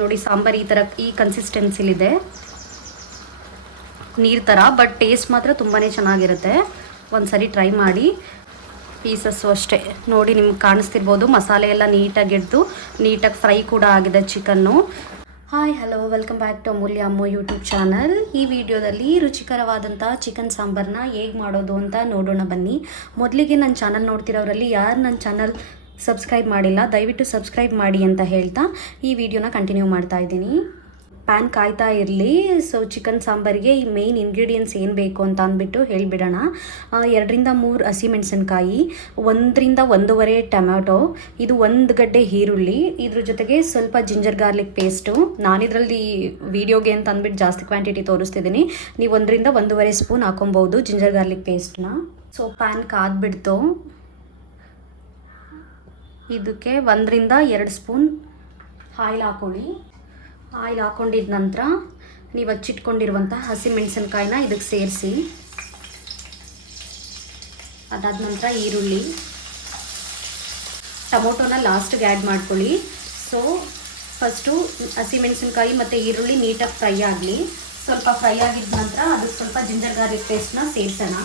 ನೋಡಿ ಸಾಂಬಾರು ಈ ಥರ ಈ ಕನ್ಸಿಸ್ಟೆನ್ಸಿಲಿದೆ, ನೀರು ಥರ. ಬಟ್ ಟೇಸ್ಟ್ ಮಾತ್ರ ತುಂಬಾ ಚೆನ್ನಾಗಿರುತ್ತೆ. ಒಂದ್ಸರಿ ಟ್ರೈ ಮಾಡಿ. ಪೀಸಸ್ಸು ಅಷ್ಟೇ ನೋಡಿ, ನಿಮ್ಗೆ ಕಾಣಿಸ್ತಿರ್ಬೋದು ಮಸಾಲೆ ಎಲ್ಲ ನೀಟಾಗಿ ಹಿಡಿದು ನೀಟಾಗಿ ಫ್ರೈ ಕೂಡ ಆಗಿದೆ ಚಿಕನ್ನು. Hi hello, welcome back to Amulya Ammu YouTube channel. ಈ ವಿಡಿಯೋದಲ್ಲಿ ರುಚಿಕರವಾದಂಥ ಚಿಕನ್ ಸಾಂಬಾರನ್ನ ಹೇಗೆ ಮಾಡೋದು ಅಂತ ನೋಡೋಣ ಬನ್ನಿ. ಮೊದಲಿಗೆ ನನ್ನ ಚಾನಲ್ ನೋಡ್ತಿರೋರಲ್ಲಿ ಯಾರು ನನ್ನ ಚಾನಲ್ ಸಬ್ಸ್ಕ್ರೈಬ್ ಮಾಡಿಲ್ಲ, ದಯವಿಟ್ಟು ಸಬ್ಸ್ಕ್ರೈಬ್ ಮಾಡಿ ಅಂತ ಹೇಳ್ತಾ ಈ ವಿಡಿಯೋನ ಕಂಟಿನ್ಯೂ ಮಾಡ್ತಾ ಇದ್ದೀನಿ. ಪ್ಯಾನ್ ಕಾಯ್ತಾ ಇರಲಿ. ಸೊ ಚಿಕನ್ ಸಾಂಬಾರಿಗೆ ಈ ಮೇಯ್ನ್ ಇಂಗ್ರೀಡಿಯೆಂಟ್ಸ್ ಏನು ಬೇಕು ಅಂತ ಅಂದ್ಬಿಟ್ಟು ಹೇಳಿಬಿಡೋಣ. 2-3 ಹಸಿಮೆಣಸಿನ್ಕಾಯಿ, 1-1.5 ಟೊಮ್ಯಾಟೊ, ಇದು 1 ಗಡ್ಡೆ ಈರುಳ್ಳಿ, ಇದ್ರ ಜೊತೆಗೆ ಸ್ವಲ್ಪ ಜಿಂಜರ್ ಗಾರ್ಲಿಕ್ ಪೇಸ್ಟು. ನಾನಿದ್ರಲ್ಲಿ ವೀಡಿಯೋಗೆ ಅಂತ ಅಂದ್ಬಿಟ್ಟು ಜಾಸ್ತಿ ಕ್ವಾಂಟಿಟಿ ತೋರಿಸ್ತಿದ್ದೀನಿ. ನೀವು 1-1.5 ಸ್ಪೂನ್ ಹಾಕೊಬೋದು ಜಿಂಜರ್ ಗಾರ್ಲಿಕ್ ಪೇಸ್ಟ್ನ. ಸೊ ಪ್ಯಾನ್ ಕಾದ್ಬಿಡ್ತು. ಇದಕ್ಕೆ 1-2 ಸ್ಪೂನ್ ಆಯಿಲ್ ಹಾಕೊಳ್ಳಿ. ಆಯಿಲ್ ಹಾಕ್ಕೊಂಡಿದ್ದ ನಂತರ ನೀವು ಹಚ್ಚಿಟ್ಕೊಂಡಿರುವಂಥ ಹಸಿಮೆಣಸಿನ್ಕಾಯಿನ ಇದಕ್ಕೆ ಸೇರಿಸಿ. ಅದಾದ ನಂತರ ಈರುಳ್ಳಿ, ಟೊಮೊಟೊನ ಲಾಸ್ಟಿಗೆ ಆ್ಯಡ್ ಮಾಡ್ಕೊಳ್ಳಿ. ಸೊ ಫಸ್ಟು ಹಸಿಮೆಣಸಿನ್ಕಾಯಿ ಮತ್ತು ಈರುಳ್ಳಿ ನೀಟಾಗಿ ಫ್ರೈ ಆಗಲಿ. ಸ್ವಲ್ಪ ಫ್ರೈ ಆಗಿದ್ದ ನಂತರ ಅದಕ್ಕೆ ಸ್ವಲ್ಪ ಜಿಂಜರ್ ಗಾರ್ಲಿಕ್ ಪೇಸ್ಟ್ನ ಸೇರಿಸೋಣ.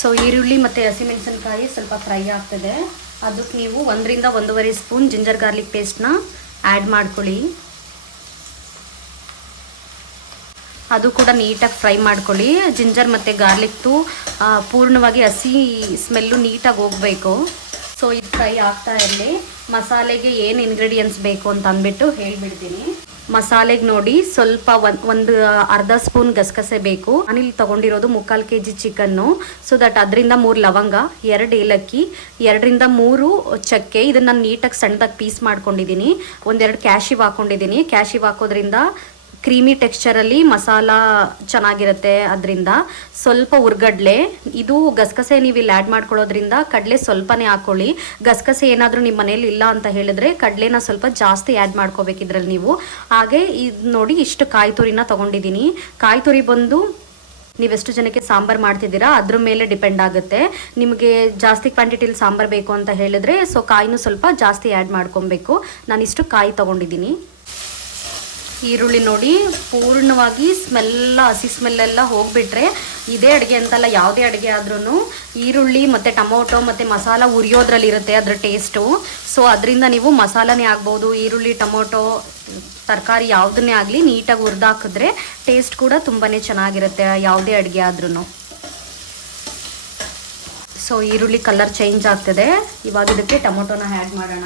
ಸೊ ಈರುಳ್ಳಿ ಮತ್ತು ಹಸಿಮೆಣಸಿನ್ಕಾಯಿ ಸ್ವಲ್ಪ ಫ್ರೈ ಆಗ್ತದೆ. ಅದಕ್ಕೆ ನೀವು 1-1.5 ಸ್ಪೂನ್ ಜಿಂಜರ್ ಗಾರ್ಲಿಕ್ ಪೇಸ್ಟ್ನ ಆ್ಯಡ್ ಮಾಡ್ಕೊಳ್ಳಿ. ಅದು ಕೂಡ ನೀಟಾಗಿ ಫ್ರೈ ಮಾಡ್ಕೊಳ್ಳಿ. ಜಿಂಜರ್ ಮತ್ತು ಗಾರ್ಲಿಕ್ದು ಪೂರ್ಣವಾಗಿ ಹಸಿ ಸ್ಮೆಲ್ಲು ನೀಟಾಗಿ ಹೋಗಬೇಕು. ಸೊ ಇದು ಫ್ರೈ ಆಗ್ತಾ ಇರಲಿ. ಮಸಾಲೆಗೆ ಏನು ಇಂಗ್ರೀಡಿಯೆಂಟ್ಸ್ ಬೇಕು ಅಂತ ಅಂದ್ಬಿಟ್ಟು ಹೇಳಿಬಿಡ್ತೀನಿ. ಮಸಾಲೆಗೆ ನೋಡಿ, ಸ್ವಲ್ಪ ಒಂದು ಅರ್ಧ ಸ್ಪೂನ್ ಗಸಗಸೆ ಬೇಕು. ನಾನಿಲ್ಲಿ ತೊಗೊಂಡಿರೋದು 3/4 kg ಚಿಕನ್ನು. ಸೊ ದಟ್ ಅದರಿಂದ 3 ಲವಂಗ, 2 ಏಲಕ್ಕಿ, 2-3 ಚಕ್ಕೆ. ಇದನ್ನು ನಾನು ನೀಟಾಗಿ ಸಣ್ಣದಾಗಿ ಪೀಸ್ ಮಾಡ್ಕೊಂಡಿದ್ದೀನಿ. 1-2 ಕ್ಯಾಶಿವ್ ಹಾಕ್ಕೊಂಡಿದ್ದೀನಿ. ಕ್ಯಾಶಿವ್ ಹಾಕೋದ್ರಿಂದ ಕ್ರೀಮಿ ಟೆಕ್ಸ್ಚರಲ್ಲಿ ಮಸಾಲ ಚೆನ್ನಾಗಿರುತ್ತೆ. ಅದರಿಂದ ಸ್ವಲ್ಪ ಹುರ್ಗಡ್ಲೆ, ಇದು ಗಸಗಸೆ ನೀವು ಇಲ್ಲಿ ಆ್ಯಡ್ ಮಾಡ್ಕೊಳ್ಳೋದ್ರಿಂದ ಕಡಲೆ ಸ್ವಲ್ಪನೇ ಹಾಕ್ಕೊಳ್ಳಿ. ಗಸಗಸೆ ಏನಾದರೂ ನಿಮ್ಮ ಮನೇಲಿ ಇಲ್ಲ ಅಂತ ಹೇಳಿದ್ರೆ ಕಡಲೆನ ಸ್ವಲ್ಪ ಜಾಸ್ತಿ ಆ್ಯಡ್ ಮಾಡ್ಕೋಬೇಕು ಇದರಲ್ಲಿ ನೀವು. ಹಾಗೆ ಇದು ನೋಡಿ, ಇಷ್ಟು ಕಾಯಿ ತುರಿನ ತೊಗೊಂಡಿದ್ದೀನಿ. ಕಾಯಿ ತುರಿ ಬಂದು ನೀವೆಷ್ಟು ಜನಕ್ಕೆ ಸಾಂಬಾರು ಮಾಡ್ತಿದ್ದೀರಾ ಅದ್ರ ಮೇಲೆ ಡಿಪೆಂಡ್ ಆಗುತ್ತೆ. ನಿಮಗೆ ಜಾಸ್ತಿ ಕ್ವಾಂಟಿಟಿಲಿ ಸಾಂಬಾರು ಬೇಕು ಅಂತ ಹೇಳಿದ್ರೆ ಸೊ ಕಾಯಿನೂ ಸ್ವಲ್ಪ ಜಾಸ್ತಿ ಆ್ಯಡ್ ಮಾಡ್ಕೊಬೇಕು. ನಾನಿಷ್ಟು ಕಾಯಿ ತೊಗೊಂಡಿದ್ದೀನಿ. ಈರುಳ್ಳಿ ನೋಡಿ, ಪೂರ್ಣವಾಗಿ ಹಸಿ ಸ್ಮೆಲ್ಲೆಲ್ಲ ಹೋಗಿಬಿಟ್ರೆ, ಇದೇ ಅಡುಗೆ ಅಂತಲ್ಲ ಯಾವುದೇ ಅಡುಗೆ ಆದ್ರೂ ಈರುಳ್ಳಿ ಮತ್ತು ಟೊಮೊಟೊ ಮತ್ತು ಮಸಾಲ ಉರಿಯೋದ್ರಲ್ಲಿರುತ್ತೆ ಅದರ ಟೇಸ್ಟು. ಸೊ ಅದರಿಂದ ನೀವು ಮಸಾಲನೇ ಆಗ್ಬೋದು, ಈರುಳ್ಳಿ ಟೊಮೊಟೊ ತರಕಾರಿ ಯಾವುದನ್ನೇ ಆಗಲಿ ನೀಟಾಗಿ ಹುರಿದಾಕಿದ್ರೆ ಟೇಸ್ಟ್ ಕೂಡ ತುಂಬಾ ಚೆನ್ನಾಗಿರುತ್ತೆ ಯಾವುದೇ ಅಡುಗೆ ಆದ್ರೂ. ಸೊ ಈರುಳ್ಳಿ ಕಲರ್ ಚೇಂಜ್ ಆಗ್ತದೆ. ಇವಾಗ ಇದಕ್ಕೆ ಟೊಮೊಟೊನ ಆ್ಯಡ್ ಮಾಡೋಣ.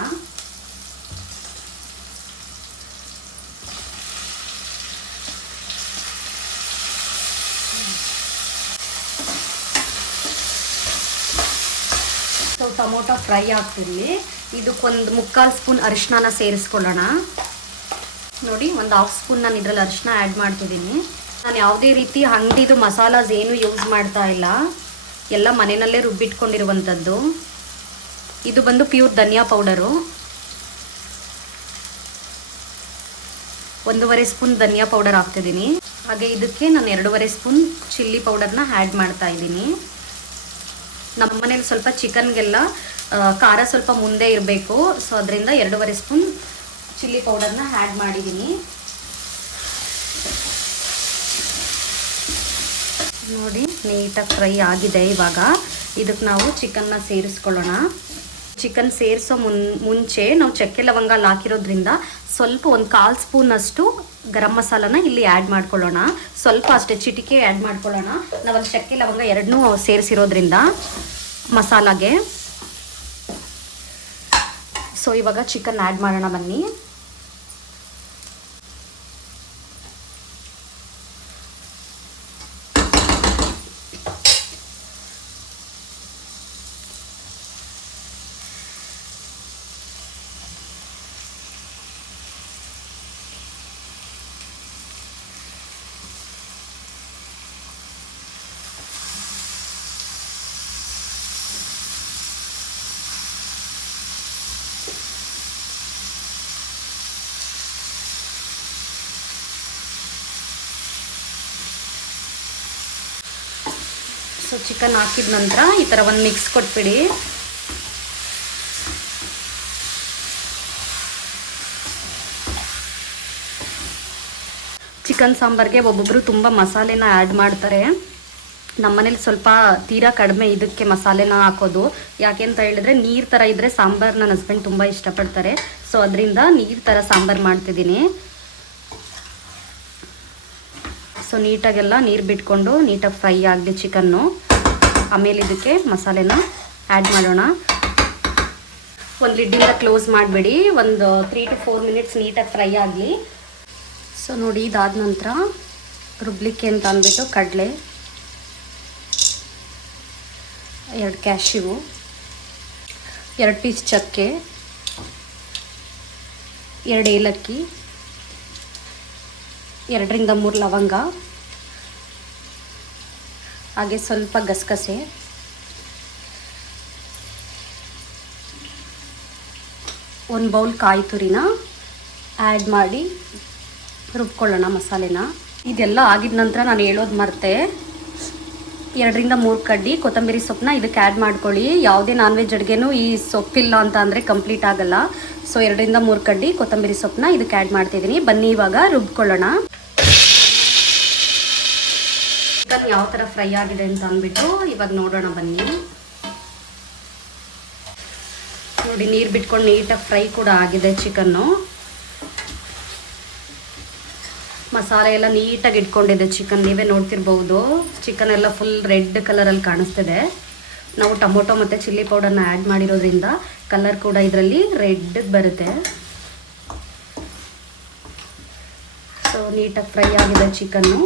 ಸೊ ಟೊಮೊಟೊ ಫ್ರೈ ಆಗ್ತಿರಲಿ. ಇದಕ್ಕೊಂದು 3/4 ಸ್ಪೂನ್ ಅರಿಶಿನ ಸೇರಿಸ್ಕೊಳ್ಳೋಣ. ನೋಡಿ, ಒಂದು 1/2 ಸ್ಪೂನ್ ನಾನು ಇದರಲ್ಲಿ ಅರಿಶಿನ ಆ್ಯಡ್ ಮಾಡ್ತಿದ್ದೀನಿ. ನಾನು ಯಾವುದೇ ರೀತಿ ಅಂಗಡಿದು ಮಸಾಲಾಸ್ ಏನು ಯೂಸ್ ಮಾಡ್ತಾ ಇಲ್ಲ, ಎಲ್ಲ ಮನೆಯಲ್ಲೇ ರುಬ್ಬಿಟ್ಕೊಂಡಿರುವಂಥದ್ದು. ಇದು ಬಂದು ಪ್ಯೂರ್ ಧನಿಯಾ ಪೌಡರು. 1.5 ಸ್ಪೂನ್ ಧನಿಯಾ ಪೌಡರ್ ಹಾಕ್ತಿದ್ದೀನಿ. ಹಾಗೆ ಇದಕ್ಕೆ ನಾನು 2.5 ಸ್ಪೂನ್ ಚಿಲ್ಲಿ ಪೌಡರ್ನ ಆ್ಯಡ್ ಮಾಡ್ತಾ ಇದ್ದೀನಿ. ನಮ್ಮ ಮನೇಲಿ ಸ್ವಲ್ಪ ಚಿಕನ್ಗೆಲ್ಲ ಖಾರ ಸ್ವಲ್ಪ ಮುಂದೆ ಇರಬೇಕು. ಸೊ ಅದರಿಂದ 2.5 ಸ್ಪೂನ್ ಚಿಲ್ಲಿ ಪೌಡರ್ನ ಆ್ಯಡ್ ಮಾಡಿದ್ದೀನಿ. ನೋಡಿ, ನೀಟಾಗಿ ಫ್ರೈ ಆಗಿದೆ. ಇವಾಗ ಇದಕ್ಕೆ ನಾವು ಚಿಕನ್ನ ಸೇರಿಸ್ಕೊಳ್ಳೋಣ. ಚಿಕನ್ ಸೇರಿಸೋ ಮುಂಚೆ ನಾವು ಚಕ್ಕೆ ಲವಂಗ ಹಾಕಿರೋದ್ರಿಂದ ಸ್ವಲ್ಪ 1/4 ಸ್ಪೂನಷ್ಟು ಗರಂ ಮಸಾಲನ ಇಲ್ಲಿ ಆ್ಯಡ್ ಮಾಡ್ಕೊಳ್ಳೋಣ. ಸ್ವಲ್ಪ ಅಷ್ಟೇ, ಚಿಟಿಕೆ ಆ್ಯಡ್ ಮಾಡ್ಕೊಳ್ಳೋಣ. ನಾವಲ್ಲಿ ಚಕ್ಕೆ ಲವಂಗ ಎರಡನ್ನೂ ಸೇರಿಸಿರೋದ್ರಿಂದ ಮಸಾಲಾಗೆ. ಸೊ ಇವಾಗ ಚಿಕನ್ ಆ್ಯಡ್ ಮಾಡೋಣ ಬನ್ನಿ. ಸೊ ಚಿಕನ್ ಹಾಕಿದ ನಂತರ ಈ ಥರ ಒಂದು ಮಿಕ್ಸ್ ಕೊಟ್ಬಿಡಿ. ಚಿಕನ್ ಸಾಂಬಾರ್ಗೆ ಒಬ್ಬೊಬ್ಬರು ತುಂಬ ಮಸಾಲೆನ ಆ್ಯಡ್ ಮಾಡ್ತಾರೆ. ನಮ್ಮನೇಲಿ ಸ್ವಲ್ಪ ತೀರಾ ಕಡಿಮೆ ಇದಕ್ಕೆ ಮಸಾಲೆನ ಹಾಕೋದು. ಯಾಕೆ ಅಂತ ಹೇಳಿದ್ರೆ ನೀರು ಥರ ಇದ್ದರೆ ಸಾಂಬಾರು ನನ್ನ ಹಸ್ಬೆಂಡ್ ತುಂಬ ಇಷ್ಟಪಡ್ತಾರೆ. ಸೊ ಅದರಿಂದ ನೀರು ಥರ ಸಾಂಬಾರು ಮಾಡ್ತಿದ್ದೀನಿ. ಸೊ ನೀಟಾಗೆಲ್ಲ ನೀರು ಬಿಟ್ಕೊಂಡು ನೀಟಾಗಿ ಫ್ರೈ ಆಗಲಿ ಚಿಕನ್ನು. ಆಮೇಲೆ ಇದಕ್ಕೆ ಮಸಾಲೆನ ಆ್ಯಡ್ ಮಾಡೋಣ. ಒಂದು ಲಿಡ್ಡಿಂದ ಕ್ಲೋಸ್ ಮಾಡಿಬಿಡಿ. ಒಂದು 3 to 4 ಮಿನಿಟ್ಸ್ ನೀಟಾಗಿ ಫ್ರೈ ಆಗಲಿ. ಸೊ ನೋಡಿ, ಇದಾದ ನಂತರ ರುಬ್ಲಿಕ್ಕೆ ಅಂತ ಅಂದ್ಬಿಟ್ಟು ಕಡಲೆ, 2 ಕ್ಯಾಶ್ಯೂ, 2 ಪೀಸ್ ಚಕ್ಕೆ, 2 ಏಲಕ್ಕಿ, 2ರಿಂದ 3 ಲವಂಗ, ಹಾಗೆ ಸ್ವಲ್ಪ ಗಸಗಸೆ, ಒಂದು ಬೌಲ್ ಕಾಯಿ ತುರಿನ ಆ್ಯಡ್ ಮಾಡಿ ರುಬ್ಕೊಳ್ಳೋಣ ಮಸಾಲೆನ. ಇದೆಲ್ಲ ಆಗಿದ ನಂತರ ನಾನು ಹೇಳೋದು ಮರ್ತೆ, 2ರಿಂದ 3 ಕಡ್ಡಿ ಕೊತ್ತಂಬರಿ ಸೊಪ್ಪನ್ನ ಇದಕ್ಕೆ ಆ್ಯಡ್ ಮಾಡ್ಕೊಳ್ಳಿ. ಯಾವುದೇ ನಾನ್ ವೆಜ್ ಅಡುಗೆನೂ ಈ ಸೊಪ್ಪಿಲ್ಲ ಅಂತ ಅಂದರೆ ಕಂಪ್ಲೀಟ್ ಆಗಲ್ಲ. ಸೊ 2ರಿಂದ 3 ಕಡ್ಡಿ ಕೊತ್ತಂಬರಿ ಸೊಪ್ಪನ್ನ ಇದಕ್ಕೆ ಆ್ಯಡ್ ಮಾಡ್ತಿದ್ದೀನಿ. ಬನ್ನಿ ಇವಾಗ ರುಬ್ಕೊಳ್ಳೋಣ. ಚಿಕನ್ ಯಾವ ಥರ ಫ್ರೈ ಆಗಿದೆ ಅಂತ ಅಂದ್ಬಿಟ್ಟು ಇವಾಗ ನೋಡೋಣ ಬನ್ನಿ. ನೋಡಿ, ನೀರು ಬಿಟ್ಕೊಂಡು ನೀಟಾಗಿ ಫ್ರೈ ಕೂಡ ಆಗಿದೆ ಚಿಕನ್ನು. ಮಸಾಲೆ ಎಲ್ಲ ನೀಟಾಗಿ ಇಟ್ಕೊಂಡಿದೆ ಚಿಕನ್. ನೀವೇ ನೋಡ್ತಿರ್ಬೋದು, ಚಿಕನ್ ಎಲ್ಲ ಫುಲ್ ರೆಡ್ ಕಲರಲ್ಲಿ ಕಾಣಿಸ್ತಿದೆ. ನಾವು ಟೊಮೊಟೊ ಮತ್ತು ಚಿಲ್ಲಿ ಪೌಡರ್ನ ಆ್ಯಡ್ ಮಾಡಿರೋದ್ರಿಂದ ಕಲರ್ ಕೂಡ ಇದರಲ್ಲಿ ರೆಡ್ ಬರುತ್ತೆ. ಸೊ ನೀಟಾಗಿ ಫ್ರೈ ಆಗಿದೆ ಚಿಕನ್ನು.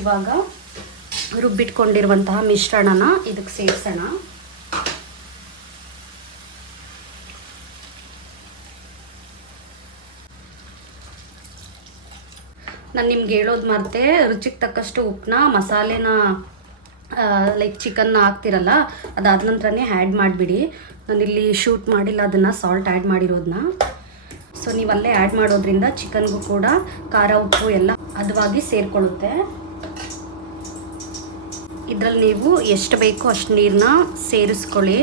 ಇವಾಗ ರುಬ್ಬಿಟ್ಕೊಂಡಿರುವಂತಹ ಮಿಶ್ರಣನ ಇದಕ್ಕೆ ಸೇರಿಸೋಣ. ನಾನು ನಿಮ್ಗೆ ಹೇಳೋದು ಮರ್ತೆ, ರುಚಿಗೆ ತಕ್ಕಷ್ಟು ಉಪ್ಪನ್ನ, ಮಸಾಲೆನ ಲೈಕ್ ಚಿಕನ್ನ ಹಾಕ್ತಿರಲ್ಲ ಅದಾದ ನಂತರನೇ ಆ್ಯಡ್ ಮಾಡಿಬಿಡಿ. ನಾನಿಲ್ಲಿ ಶೂಟ್ ಮಾಡಿಲ್ಲ ಅದನ್ನು, ಸಾಲ್ಟ್ ಆ್ಯಡ್ ಮಾಡಿರೋದನ್ನ. ಸೊ ನೀವು ಅಲ್ಲೇ ಆ್ಯಡ್ ಮಾಡೋದ್ರಿಂದ ಚಿಕನ್ಗೂ ಕೂಡ ಖಾರ ಉಪ್ಪು ಎಲ್ಲ ಹದವಾಗಿ ಸೇರಿಕೊಳ್ಳುತ್ತೆ. ಇದರಲ್ಲಿ ನೀವು ಎಷ್ಟು ಬೇಕೋ ಅಷ್ಟು ನೀರನ್ನ ಸೇರಿಸ್ಕೊಳ್ಳಿ.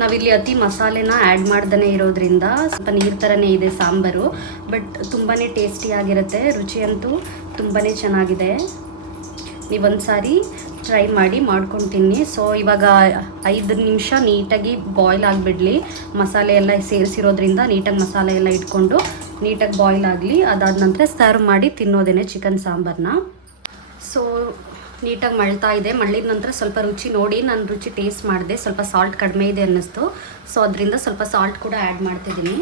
ನಾವಿಲ್ಲಿ ಅತಿ ಮಸಾಲೆನ ಆ್ಯಡ್ ಮಾಡ್ದೇ ಇರೋದ್ರಿಂದ ಸ್ವಲ್ಪ ನೀರು ಥರನೇ ಇದೆ ಸಾಂಬಾರು, ಬಟ್ ತುಂಬಾ ಟೇಸ್ಟಿಯಾಗಿರುತ್ತೆ. ರುಚಿ ಅಂತೂ ತುಂಬಾ ಚೆನ್ನಾಗಿದೆ. ನೀವೊಂದು ಸಾರಿ ಟ್ರೈ ಮಾಡಿ ಮಾಡ್ಕೊಂಡು ತಿನ್ನಿ. ಸೊ ಇವಾಗ 5 ನಿಮಿಷ ನೀಟಾಗಿ ಬಾಯ್ಲ್ ಆಗಿಬಿಡಲಿ. ಮಸಾಲೆ ಎಲ್ಲ ಸೇರಿಸಿರೋದ್ರಿಂದ ನೀಟಾಗಿ ಮಸಾಲೆ ಎಲ್ಲ ಇಟ್ಕೊಂಡು ನೀಟಾಗಿ ಬಾಯ್ಲ್ ಆಗಲಿ. ಅದಾದ ನಂತರ ಸರ್ವ್ ಮಾಡಿ ತಿನ್ನೋದೇನೆ ಚಿಕನ್ ಸಾಂಬಾರನ್ನ. ಸೊ ನೀಟಾಗಿ ಮಳ್ತಾ ಇದೆ. ಮಳ್ಳಿದ ನಂತರ ಸ್ವಲ್ಪ ರುಚಿ ನೋಡಿ, ನಾನು ರುಚಿ ಟೇಸ್ಟ್ ಮಾಡಿದೆ, ಸ್ವಲ್ಪ ಸಾಲ್ಟ್ ಕಡಿಮೆ ಇದೆ ಅನ್ನಿಸ್ತು. ಸೊ ಅದರಿಂದ ಸ್ವಲ್ಪ ಸಾಲ್ಟ್ ಕೂಡ ಆ್ಯಡ್ ಮಾಡ್ತಿದ್ದೀನಿ.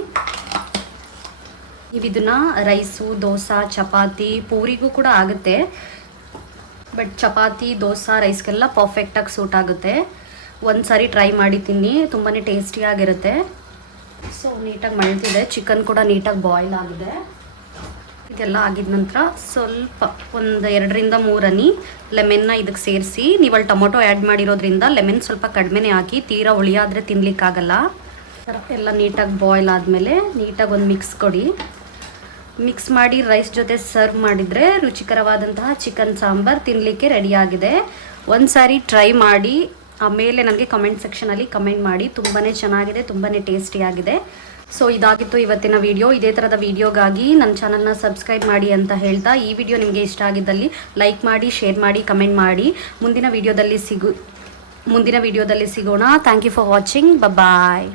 ನೀವು ಇದನ್ನು ರೈಸು, ದೋಸೆ, ಚಪಾತಿ, ಪೂರಿಗೂ ಕೂಡ ಆಗುತ್ತೆ. ಬಟ್ ಚಪಾತಿ, ದೋಸೆ, ರೈಸ್ಗೆಲ್ಲ ಪರ್ಫೆಕ್ಟಾಗಿ ಸೂಟ್ ಆಗುತ್ತೆ. ಒಂದು ಸಾರಿ ಟ್ರೈ ಮಾಡಿ ತಿನ್ನಿ, ತುಂಬಾ ಟೇಸ್ಟಿಯಾಗಿರುತ್ತೆ. ಸೊ ನೀಟಾಗಿ ಮಳ್ತಿದೆ. ಚಿಕನ್ ಕೂಡ ನೀಟಾಗಿ ಬಾಯ್ಲ್ ಆಗಿದೆ. ಇದೆಲ್ಲ ಆಗಿದ ನಂತರ ಸ್ವಲ್ಪ ಒಂದು 2ರಿಂದ 3 ಹನಿ ಲೆಮನ್ನ ಇದಕ್ಕೆ ಸೇರಿಸಿ. ನೀವು ಅಲ್ಲಿ ಟೊಮೊಟೊ ಆ್ಯಡ್ ಮಾಡಿರೋದ್ರಿಂದ ಲೆಮನ್ ಸ್ವಲ್ಪ ಕಡಿಮೆನೇ ಹಾಕಿ, ತೀರಾ ಹುಳಿಯಾದರೆ ತಿನ್ನಲಿಕ್ಕಾಗಲ್ಲ. ಎಲ್ಲ ನೀಟಾಗಿ ಬಾಯ್ಲ್ ಆದಮೇಲೆ ನೀಟಾಗಿ ಒಂದು ಮಿಕ್ಸ್ ಕೊಡಿ. ಮಿಕ್ಸ್ ಮಾಡಿ ರೈಸ್ ಜೊತೆ ಸರ್ವ್ ಮಾಡಿದರೆ ರುಚಿಕರವಾದಂತಹ ಚಿಕನ್ ಸಾಂಬಾರು ತಿನ್ನಲಿಕ್ಕೆ ರೆಡಿಯಾಗಿದೆ. ಒಂದು ಸಾರಿ ಟ್ರೈ ಮಾಡಿ ಆಮೇಲೆ ನನಗೆ ಕಮೆಂಟ್ ಸೆಕ್ಷನಲ್ಲಿ ಕಮೆಂಟ್ ಮಾಡಿ. ತುಂಬಾ ಚೆನ್ನಾಗಿದೆ, ತುಂಬಾ ಟೇಸ್ಟಿಯಾಗಿದೆ. ಸೊ ಇದಾಗಿತ್ತು ಇವತ್ತಿನ ವಿಡಿಯೋ. ಇದೇ ಥರದ ವಿಡಿಯೋಗಾಗಿ ನನ್ನ ಚಾನಲ್ನ ಸಬ್ಸ್ಕ್ರೈಬ್ ಮಾಡಿ ಅಂತ ಹೇಳ್ತಾ, ಈ ವಿಡಿಯೋ ನಿಮಗೆ ಇಷ್ಟ ಆಗಿದ್ದಲ್ಲಿ ಲೈಕ್ ಮಾಡಿ, ಶೇರ್ ಮಾಡಿ, ಕಮೆಂಟ್ ಮಾಡಿ. ಮುಂದಿನ ವಿಡಿಯೋದಲ್ಲಿ ಸಿಗೋಣ. Thank you for watching. Bye.